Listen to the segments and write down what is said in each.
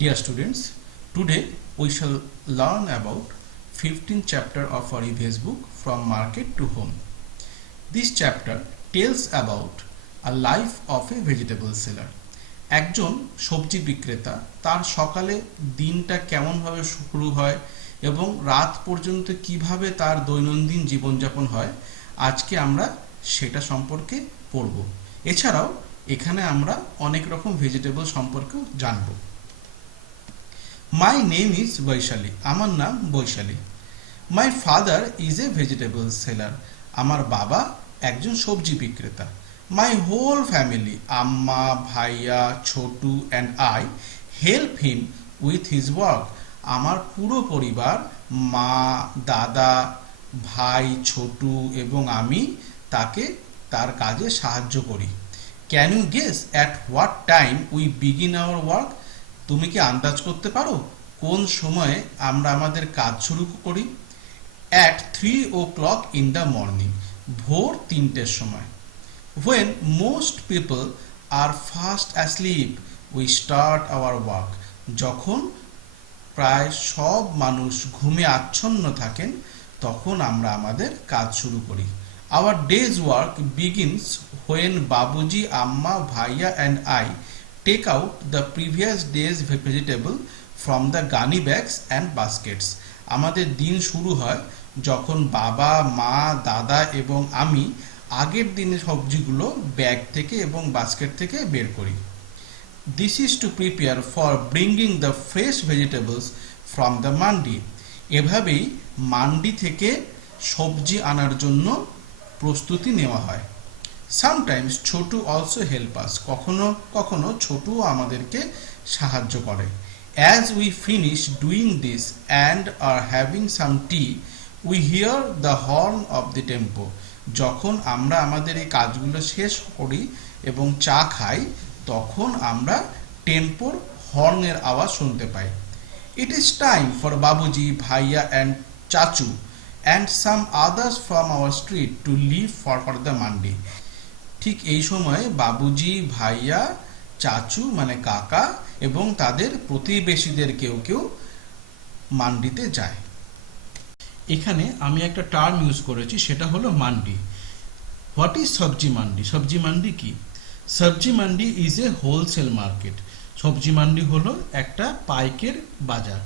Dear students, today we shall learn about 15th chapter of our EVS book From Market to Home. This chapter tells about a life of a vegetable seller. একজন সবজি বিক্রেতা তার সকালে দিনটা কেমনভাবে শুরু হয় এবং রাত পর্যন্ত কিভাবে তার দৈনন্দিন জীবনযাপন হয় আজকে আমরা সেটা সম্পর্কে পড়ব। এছাড়াও এখানে আমরা অনেক রকম ভেজিটেবল সম্পর্কেও জানব। My name is Vaishali. আমার নাম Vaishali. My father is a vegetable seller. আমার বাবা একজন সবজি বিক্রেতা। My whole family, আম্মা, ভাইয়া, Chhotu and I help him with his work. আমার পুরো পরিবার, মা, দাদা, ভাই, ছোটু এবং আমি তাকে তার কাজে সাহায্য করি। Can you guess at what time we begin our work? তুমি কি আন্দাজ করতে পারো কোন সময়ে আমরা আমাদের কাজ শুরু করি? At 3 o'clock in the morning, ভোর 3টের সময়। When most people are fast asleep, we start our work. যখন প্রায় সব মানুষ ঘুমে আচ্ছন্ন থাকেন তখন আমরা আমাদের কাজ শুরু করি। Our day's work begins when Babuji, Amma, Bhaiya and I take out the previous day's vegetable from the gunny bags and baskets. আমাদের দিন শুরু হয় যখন বাবা, মা, দাদা এবং আমি আগের দিনের সবজিগুলো ব্যাগ থেকে এবং বাস্কেট থেকে বের করি। This is to prepare for bringing the fresh vegetables from the mandi. এভাবেই মান্ডি থেকে সবজি আনার জন্য প্রস্তুতি নেওয়া হয়। Sometimes Chhotu also help us. কখনো কখনো ছোটু আমাদেরকে সাহায্য করে। As we finish doing this and are having some tea, we hear the horn of the tempo. যখন আমরা আমাদের এই কাজগুলো শেষ করি এবং চা খাই তখন আমরা টেম্পোর হর্নের আওয়াজ শুনতে পাই। It is time for Babuji, Bhaiya and Chachu and some others from our street to leave for the mandi. ঠিক এই সময় বাবুজি, ভাইয়া, চাচু মানে কাকা এবং তাদের প্রতিবেশীদের কেউ কেউ মান্ডিতে যায়। এখানে আমি একটা টার্ম ইউজ করেছি, সেটা হলো মান্ডি। হোয়াট ইজ সবজি মান্ডি? সবজি মান্ডি কি? Sabzi mandi is a wholesale market. সবজি মান্ডি হলো একটা পাইকের বাজার।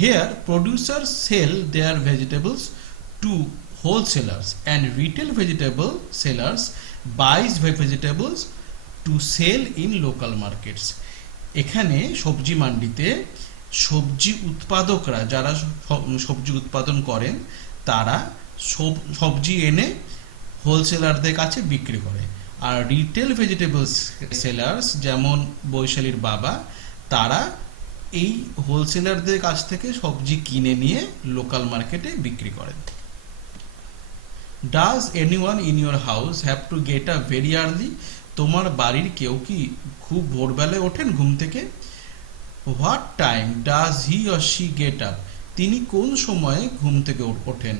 Here producer sell their vegetables to wholesalers and retail vegetable sellers buys vegetables to sell in local markets. এখানে সবজি মান্ডিতে সবজি উৎপাদকরা যারা সবজি উৎপাদন করেন তারা সবজি এনে হোলসেলারদের কাছে বিক্রি করে। আর রিটেল ভেজিটেবল সেলার্স যেমন বৈশালীর বাবা তারা এই হোলসেলারদের কাছ থেকে সবজি কিনে নিয়ে লোকাল মার্কেটে বিক্রি করেন। Does anyone in your house have to get up very early? তোমার বাড়ির কেউ কি খুব ভোরবেলায় ওঠেন ঘুম থেকে? What time does he or she get up? তিনি কোন সময়ে ঘুম থেকে ওঠেন?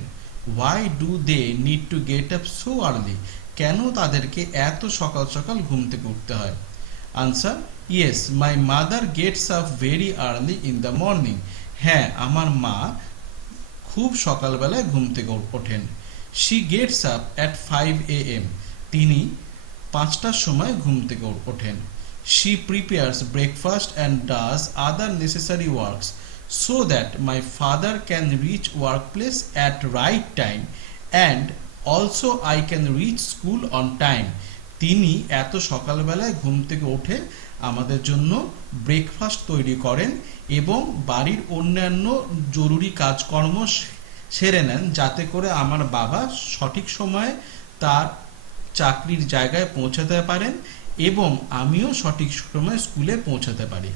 Why do they need to get up so early? কেন তাদেরকে এত সকাল সকাল ঘুম থেকে উঠতে হয়? Answer: Yes, my mother gets up very early in the morning. হ্যাঁ, আমার মা খুব সকালবেলায় ঘুম থেকে ওঠেন। She gets up at 5 a.m. তিনি 5টার সময় ঘুম থেকে ওঠেন। She prepares breakfast and does other necessary works so that my father can reach workplace at right time and also I can reach school on time. তিনি এত সকালবেলায় ঘুম থেকে উঠে আমাদের জন্য ব্রেকফাস্ট তৈরি করেন এবং বাড়ির অন্যান্য জরুরি কাজকর্ম সেরে নেন যাতে করে আমার বাবা সঠিক সময়ে তার চাকরির জায়গায় পৌঁছাতে পারেন এবং আমিও সঠিক সময়ে স্কুলে পৌঁছাতে পারি।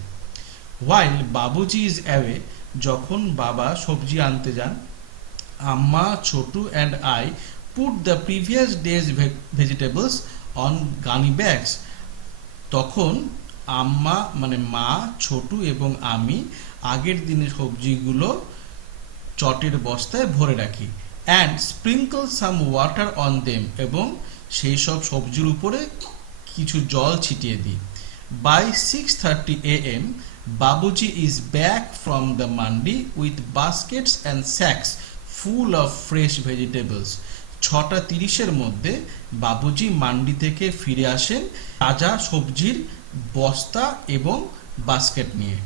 While বাবুজি is away, যখন বাবা সবজি আনতে যান, আম্মা, Chhotu and I put the previous day's vegetables on gunny bags. তখন আম্মা মানে মা, ছোটু এবং আমি আগের দিনের সবজিগুলো চটের বস্তায় ভরে রাখি and sprinkle some water on them এবং সেই সব সবজির উপরে কিছু জল ছিটিয়ে দিই। By 6:30 a.m. Babuji is back from the mandi with baskets and sacks full of fresh vegetables. 6:30-এর মধ্যে বাবুজি মান্ডি থেকে ফিরে আসেন তাজা সবজির বস্তা এবং বাস্কেট নিয়ে।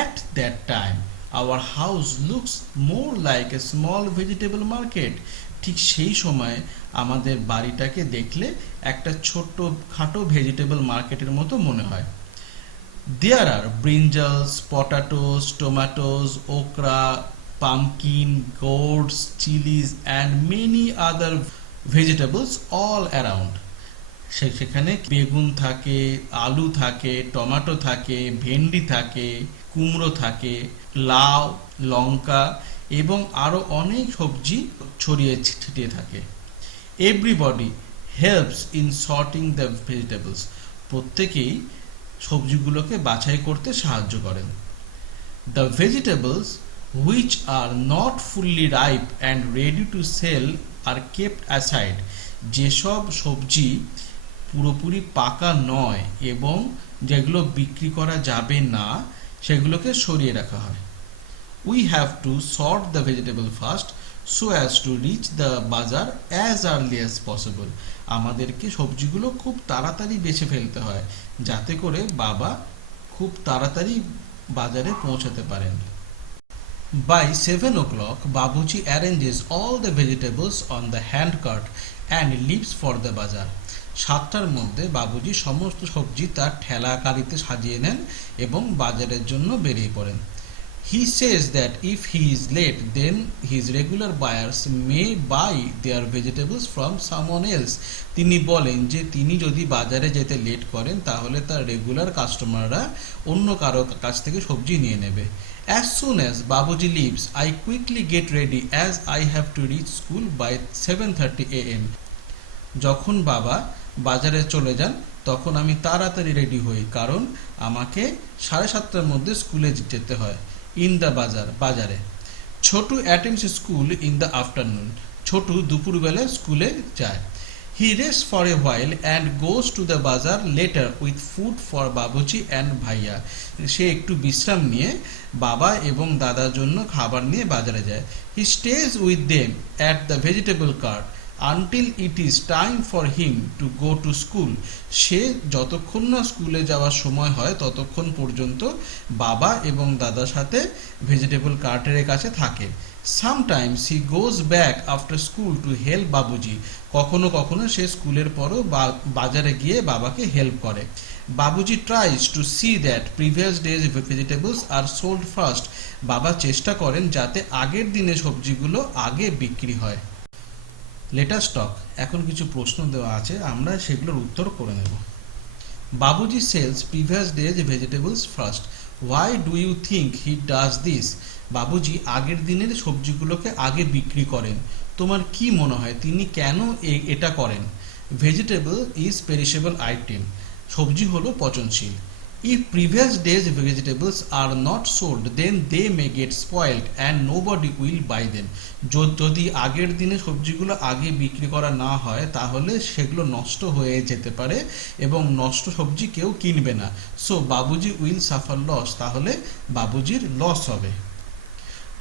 At that time, our house looks more like a small vegetable market. ঠিক সেই সময় আমাদের বাড়িটাকে দেখলে একটা ছোট্ট খাটো ভেজিটেবল মার্কেটের মতো মনে হয়। There are brinjals, potatoes, tomatoes, okra, pumpkin, gourds, chilies and many other vegetables all around. সেখানে বেগুন থাকে, আলু থাকে, টমেটো থাকে, ভেন্ডি থাকে, কুমড়ো থাকে, লাউ, লঙ্কা এবং আরো অনেক সবজি ছড়িয়ে ছিটিয়ে থাকে। Everybody helps in sorting the vegetables. প্রত্যেকেই সবজিগুলোকে বাছাই করতে সাহায্য করেন। The vegetables which are not fully ripe and ready to sell are kept aside. যেসব সবজি পুরোপুরি পাকা নয় এবং যেগুলো বিক্রি করা যাবে না সেগুলোকে সরিয়ে রাখা হয়। We have to sort the vegetable first so as to reach the bazaar as early as possible. আমাদেরকে সবজিগুলো খুব তাড়াতাড়ি বেছে ফেলতে হয় যাতে করে বাবা খুব তাড়াতাড়ি বাজারে পৌঁছাতে পারেন। By 7 o'clock, Babuji arranges all the vegetables on the hand cart and leaves for the bazaar. 7টার মধ্যে বাবুজি সমস্ত সবজি তার ঠেলা গাড়িতে সাজিয়ে নেন এবং বাজারের জন্য বেরিয়ে পড়েন। He says that if he is late, then his regular buyers may buy their vegetables from someone else. তিনি বলেন যে তিনি যদি বাজারে যেতে লেট করেন তাহলে তার রেগুলার কাস্টমাররা অন্য কারো কাছ থেকে সবজি নিয়ে নেবে। As soon as Babuji leaves, I quickly get ready as I have to reach school by 7:30 a.m. যখন বাবা বাজারে চলে যান তখন আমি তাড়াতাড়ি রেডি হই কারণ আমাকে 7:30টার মধ্যে স্কুলে যেতে হয়। In the bazaar, বাজারে। Chhotu attends school in the afternoon. Chhotu দুপুরবেলা স্কুলে যায়। He rests for a while and goes to the bazaar later with food for Babuji and Bhaiya. সে একটু বিশ্রাম নিয়ে বাবা এবং দাদার জন্য খাবার নিয়ে বাজারে যায়। He stays with them at the vegetable cart until it is time for him to go to school. সে যতক্ষণ না স্কুলে যাওয়ার সময় হয় ততক্ষণ পর্যন্ত বাবা এবং দাদার সাথে ভেজিটেবল কার্টের কাছে থাকে। Sometimes he goes back after school to help Babuji. কখনো কখনো সে স্কুলের পরও বাজারে গিয়ে বাবাকে হেল্প করে। Babuji tries to see that previous days vegetables are sold first. বাবা চেষ্টা করেন যাতে আগের দিনের সবজিগুলো আগে বিক্রি হয়। লেটার স্টক এখন কিছু প্রশ্ন দেওয়া আছে আমরা সেগুলোর উত্তর করে নেব। Babuji sells previous days vegetables first. Why do you think he does this? Babuji আগের দিনের সবজিগুলোকে আগে বিক্রি করেন। তোমার কি মনে হয় তিনি কেন এটা করেন? Vegetable is perishable item. সবজি হলো পচনশীল। If previous days vegetables are not sold, then they may get spoiled and nobody will buy them. যদি আগের দিনে সবজিগুলো আগে বিক্রি করা না হয় তাহলে সেগুলো নষ্ট হয়ে যেতে পারে এবং নষ্ট সবজি কেউ কিনবে না। So Babuji will suffer loss, তাহলে বাবুজির লস হবে।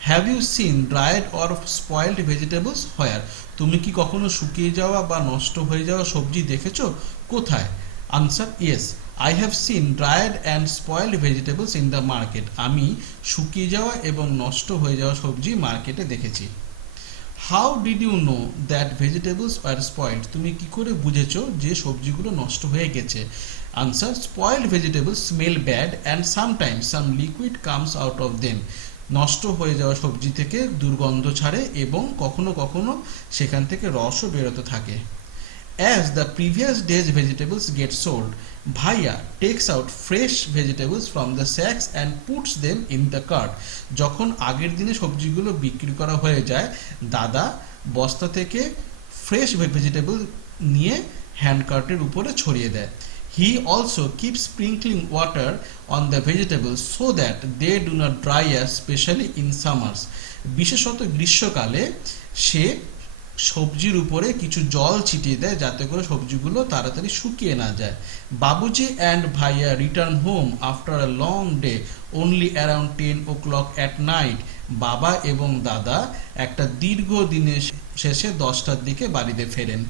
Have you seen dried or spoiled vegetables where? তুমি কি কখনো শুকিয়ে যাওয়া বা নষ্ট হয়ে যাওয়া সবজি দেখেছো? কোথায়? Answer yes, I have seen dried and spoiled vegetables in the market. আমি শুকিয়ে যাওয়া এবং নষ্ট হয়ে যাওয়া সবজি মার্কেটে দেখেছি। How did you know that vegetables were spoiled? তুমি কি করে বুঝেছো যে সবজিগুলো নষ্ট হয়ে গেছে? Answer, spoiled vegetables smell bad and sometimes some liquid comes out of them. নষ্ট হয়ে যাওয়া সবজি থেকে দুর্গন্ধ ছাড়ে এবং কখনো কখনো সেখান থেকে রসও বেরোতে থাকে। As the previous day's vegetables get sold, Bhaiya takes out fresh vegetables from the sacks and puts them in the cart. যখন আগের দিনে সবজিগুলো বিক্রি করা হয়ে যায় দাদা বস্তা থেকে ফ্রেশ ভেজিটেবল নিয়ে হ্যান্ড কার্টের উপরে ছড়িয়ে দেয়। He also keeps sprinkling water on the vegetables so that they do not dry, especially in summers. বিশেষত গ্রীষ্মকালে সে সবজির উপরে কিছু জল ছিটিয়ে দেয় যাতে করে সবজিগুলো তাড়াতাড়ি শুকিয়ে না যায়। বাবুজি অ্যান্ড ভাইয়া return home after a long day only around 10 o'clock at night. বাবা এবং দাদা একটা দীর্ঘ দিনের শেষে 10টার দিকে বাড়িতে ফেরেন।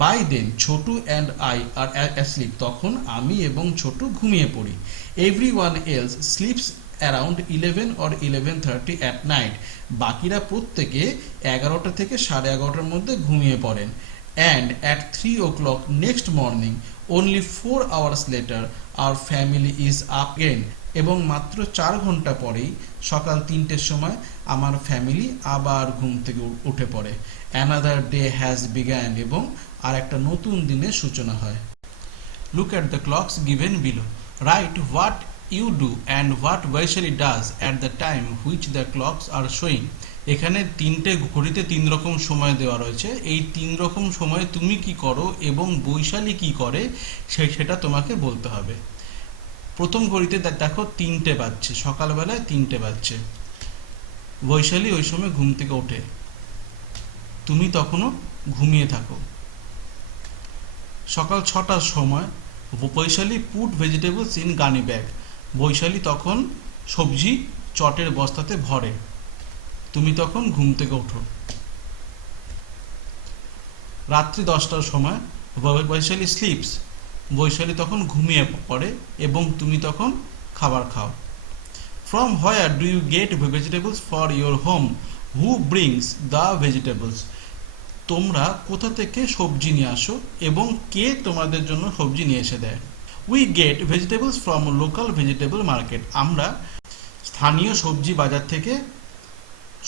By then Chhotu and I are asleep, তখন আমি এবং ছোটু ঘুমিয়ে পড়ি। Everyone else sleeps around 11 or 11:30 at night, বাকিরা প্রত্যেকে 11টা থেকে 11:30টার মধ্যে ঘুমিয়ে পড়েন। And at 3 o'clock next morning only 4 hours later our family is up again, এবং মাত্র 4 ঘন্টা পরেই সকাল 3টের সময় আমার ফ্যামিলি আবার ঘুম থেকে উঠে পড়ে। অ্যানাদার ডে হ্যাজ বিগ্যান, এবং আর একটা নতুন দিনের সূচনা হয়। Look at the clocks given below, write what you do and what Vaishali does at the time which the clocks are showing. এখানে তিনটে ঘড়িতে 3 রকম সময় দেওয়া রয়েছে। এই 3 রকম সময়ে তুমি কি করো এবং বৈশালী কি করে সেটা তোমাকে বলতে হবে। প্রথম ঘড়িতে দেখো 3টে বাজছে, সকালবেলায় 3টে বাজছে। বৈশালী ওই সময় ঘুম থেকে ওঠে, তুমি তখনও ঘুমিয়ে থাকো। সকাল 6টার সময় Vaishali put vegetables in gunny bag, Vaishali তখন সবজি চটের বস্তাতে ভরে, তুমি তখন ঘুম থেকে ওঠো। রাত্রি 10টার সময় বৈশালী স্লিপস, বৈশালী তখন ঘুমিয়ে পড়ে এবং তুমি তখন খাবার খাও। From where do you get vegetables for your home, who brings the vegetables, তোমরা কোথা থেকে সবজি নিয়ে আসো এবং কে তোমাদের জন্য সবজি নিয়ে এসে দেয়। We get vegetables from local vegetable market, আমরা স্থানীয় সবজি বাজার থেকে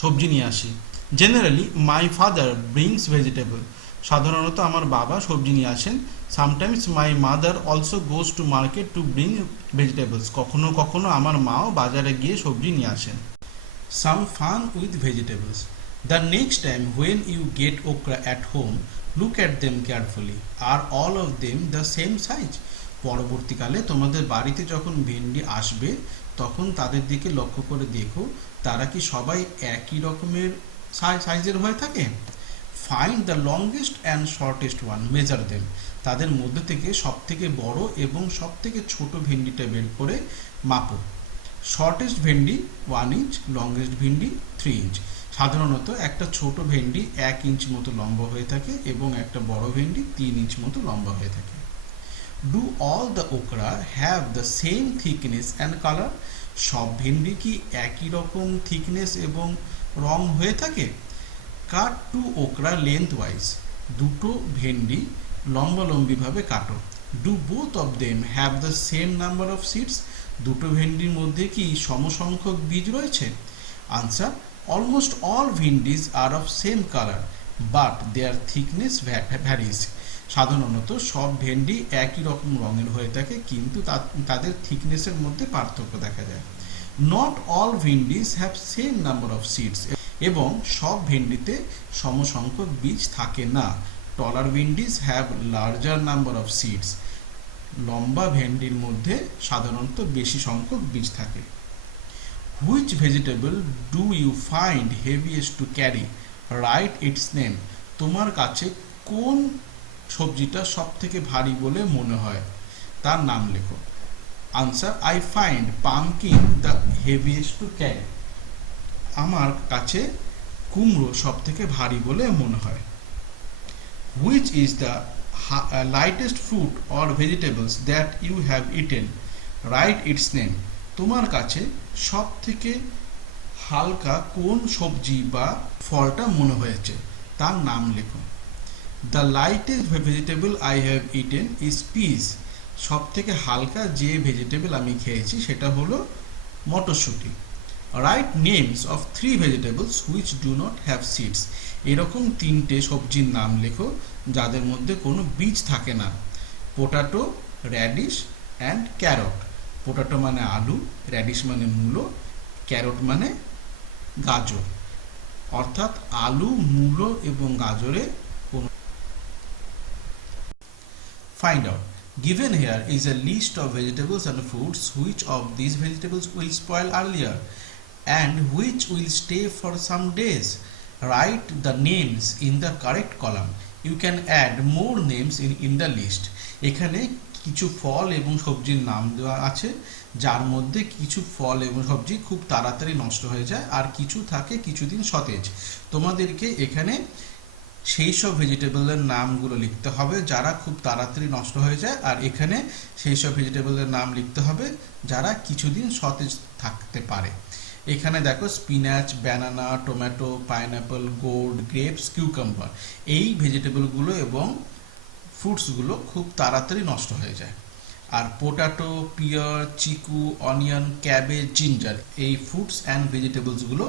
সবজি নিয়ে আসি। Generally my father brings vegetable, সাধারণত আমার বাবা সবজি নিয়ে আসেন। Sometimes my mother also goes to market to bring vegetables, কখনো কখনো আমার মাও বাজারে গিয়ে সবজি নিয়ে আসেন। Some fun with vegetables, the next time when you get okra at home look at them carefully, are all of them the same size, পরবর্তীকালে তোমাদের বাড়িতে যখন ভেন্ডি আসবে তখন তাদের দিকে লক্ষ্য করে দেখো তারা কি সবাই একই রকমের সাইজের হয়ে থাকে। Find the longest and shortest one, measure them, তাদের মধ্যে থেকে সব থেকে বড় এবং সব থেকে ছোট ভেন্ডিটা বের করে মাপো। শর্টেস্ট ভেন্ডি 1 ইঞ্চ, লংগেস্ট ভেন্ডি 3 ইঞ্চ। সাধারণত একটা ছোট ভেন্ডি 1 ইঞ্চ মতো লম্বা হয়ে থাকে এবং একটা বড় ভেন্ডি 3 ইঞ্চ মতো লম্বা হয়ে থাকে। Do all the okra have the same thickness and colour, সব ভেন্ডি কি একই রকম থিকনেস এবং রং হয়ে থাকে। কাট 2 okra লেন্থ ওয়াইজ, দুটো ভেন্ডি লম্বালম্বিভাবে কাটো। Do both of them have the same number of seeds, দুটো ভেন্ডির মধ্যে কি সমসংখ্যক বীজ রয়েছে। Answer, almost all bhindis are of same colour but their thickness varies, সাধারণত সব ভেন্ডি একই রকম রঙের হয়ে থাকে কিন্তু তাদের থিকনেসের মধ্যে পার্থক্য দেখা যায়। Not all bhindis have same number of seeds, এবং সব ভেন্ডিতে সমসংখ্যক বীজ থাকে না। Taller bhindis have larger number of seeds, লম্বা ভেন্ডির মধ্যে সাধারণত বেশি সংখ্যক বীজ থাকে। Which vegetable do you find heaviest to carry, write its name, তোমার কাছে কোন সবজিটা সব থেকে ভারী বলে মনে হয় তার নাম লেখো। Answer, I find pumpkin the heaviest to carry, আমার কাছে কুমড়ো সব থেকে ভারী বলে মনে হয়। Which is the lightest fruit or vegetables that you have eaten, write its name, তোমার কাছে সব থেকে হালকা কোন সবজি বা ফলটা মনে হয়েছে তার নাম লেখো। The lightest vegetable I have eaten is piece, সব থেকে হালকা যে ভেজিটেবল আমি খেয়েছি সেটা হলো মটরশুঁটি। Right names of 3 vegetables which do not have seeds, এরকম 3টে সবজির নাম লেখো যাদের মধ্যে কোনো বীজ থাকে না। পোটাটো, র্যাডিশ অ্যান্ড ক্যারট, পোটাটো মানে আলু, র্যাডিশ মানে মূলো, ক্যারট মানে গাজর, অর্থাৎ আলু, মূলো এবং গাজরে কোনো। Find out, given here is a list of vegetables and fruits, which of these vegetables will spoil earlier and which will stay for some days. write the names in the correct column. You can add more names in the list. এখানে কিছু ফল এবং সবজির নাম দেওয়া আছে, যার মধ্যে কিছু ফল এবং সবজি খুব তাড়াতাড়ি নষ্ট হয়ে যায় আর কিছু থাকে কিছুদিন সতেজ। তোমাদেরকে এখানে সেই সব ভেজিটেবলের নামগুলো লিখতে হবে যারা খুব তাড়াতাড়ি নষ্ট হয়ে যায়, আর এখানে সেই সব ভেজিটেবলের নাম লিখতে হবে যারা কিছুদিন সতেজ থাকতে পারে। এখানে দেখো spinach, banana, tomato, pineapple, gourd, grapes, cucumber, এই ভেজিটেবলগুলো এবং ফ্রুটসগুলো খুব তাড়াতাড়ি নষ্ট হয়ে যায়। আর পোটাটো, পিয়ার, চিকু, অনিয়ন, ক্যাবেজ, জিঞ্জার, এই ফ্রুটস অ্যান্ড ভেজিটেবলসগুলো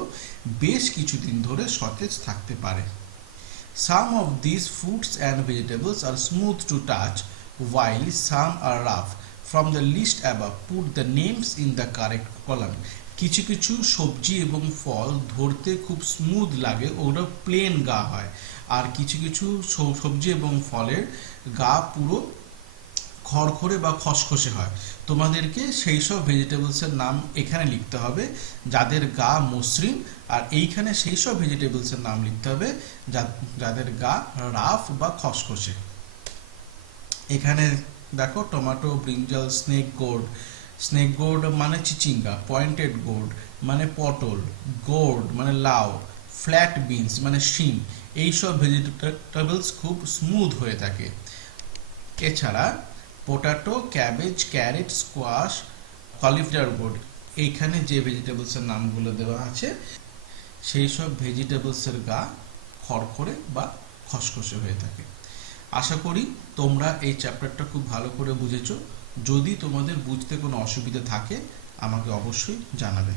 বেশ কিছুদিন ধরে সতেজ থাকতে পারে। Some of these fruits and vegetables are smooth to touch, while some are rough. From the list above, put the names in the correct column. কিছু কিছু সবজি এবং ফল ধরতে খুব স্মুথ লাগে, ওটা প্লেন গা হয়, আর কিছু কিছু সবজি এবং ফলের গা পুরো খড়খড়ে বা খসখসে হয়। তোমাদেরকে সেই সব ভেজিটেবলসের নাম এখানে লিখতে হবে যাদের গা মসৃণ, আর এইখানে সেই সব ভেজিটেবলসের নাম লিখতে হবে যাদের গা রাফ বা খসখসে। এখানে দেখো টমেটো, ব্রিঞ্জাল, স্নেক গোর্ড মানে চিচিঙ্গা, পয়েন্টেড গোর্ড মানে পটল, গোর্ড মানে লাউ, ফ্ল্যাট বিনস মানে শিম, এইসব ভেজিটেবলস খুব স্মুথ হয়ে থাকে। এছাড়া potato, cabbage, carrot, squash, cauliflower gourd, এইখানে যে ভেজিটেবলসের নামগুলো দেওয়া আছে সেই সব ভেজিটেবলসের গা খড়খড়ে বা খসখসে হয়ে থাকে। আশা করি তোমরা এই চ্যাপ্টারটা খুব ভালো করে বুঝেছো। যদি তোমাদের বুঝতে কোনো অসুবিধা থাকে আমাকে অবশ্যই জানাবে।